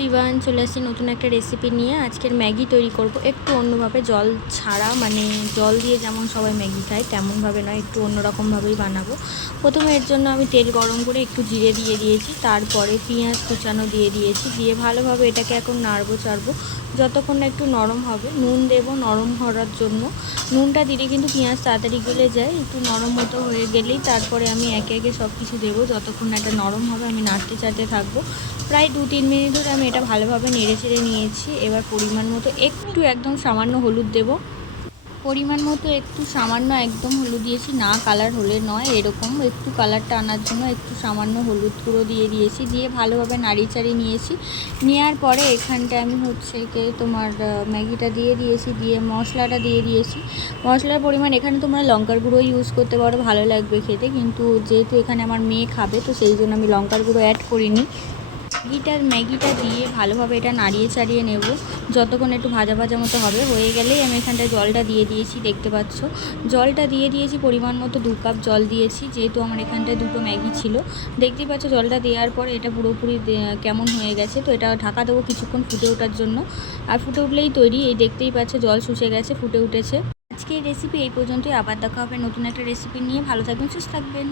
Everyone, চলে আসছি নতুন একটা রেসিপি নিয়ে। আজকের ম্যাগি তৈরি করব একটু অন্যভাবে, জল ছাড়া, মানে জল দিয়ে যেমন সবাই ম্যাগি খায় তেমনভাবে নয়, একটু অন্যরকমভাবেই বানাবো। প্রথমে এর জন্য আমি তেল গরম করে একটু জিরে দিয়ে দিয়েছি, তারপরে পেঁয়াজ কুচানো দিয়ে দিয়েছি, দিয়ে ভালোভাবে এটাকে এখন নাড়বো চাড়বো যতক্ষণ না একটু নরম হবে। নুন দেবো নরম হওয়ার জন্য, নুনটা দিলে কিন্তু পেঁয়াজ তাড়াতাড়ি গলে যায়। একটু নরম মতো হয়ে গেলেই তারপরে আমি একে একে সব কিছু দেবো। যতক্ষণ না এটা নরম হবে আমি নাড়তে চাড়তে থাকবো। প্রায় 2-3 মিনিট ধরে আমি এটা ভালোভাবে নেড়ে চেড়ে নিয়েছি। এবার পরিমাণ মতো একটু, একদম সামান্য হলুদ দেব। পরিমাণ মতো একটু সামান্য একদম হলুদ দিয়েছি, না কালার হলে নয়, এরকম একটু কালারটা আনার জন্য একটু সামান্য হলুদ গুঁড়ো দিয়ে দিয়েছি। দিয়ে ভালোভাবে নাড়িয়ে চাড়িয়ে নিয়েছি। নেওয়ার পরে এখানটায় আমি তোমার ম্যাগিটা দিয়ে দিয়েছি, দিয়ে মশলাটা দিয়ে দিয়েছি। মশলার পরিমাণ এখানে তোমরা লঙ্কার গুঁড়ো ইউজ করতে পারো, ভালো লাগবে খেতে, কিন্তু যেহেতু এখানে আমার মেয়ে খাবে তো সেই জন্য আমি লঙ্কার গুঁড়ো অ্যাড করিনি। ম্যাগিটা দিয়ে ভালোভাবে এটা নাড়িয়ে চাড়িয়ে নেব যতক্ষণ একটু ভাজা ভাজা মতো হবে। হয়ে গেলেই আমি এখানটায় জলটা দিয়ে দিয়েছি, দেখতে পাচ্ছ জলটা দিয়ে দিয়েছি। পরিমাণ মতো 2 কাপ জল দিয়েছি, যেহেতু আমার এখানটায় 2টো ম্যাগি ছিল। দেখতেই পাচ্ছ জলটা দেওয়ার পরে এটা পুরোপুরি কেমন হয়ে গেছে। তো এটা ঢাকা দেবো কিছুক্ষণ ফুটে ওঠার জন্য। আর ফুটে উঠলেই তৈরি। এই দেখতেই পাচ্ছ জল শুষে গেছে, ফুটে উঠেছে। আজকে এই রেসিপি এই পর্যন্তই। আবার দেখা হবে নতুন একটা রেসিপি নিয়ে। ভালো থাকবেন, সুস্থ থাকবেন।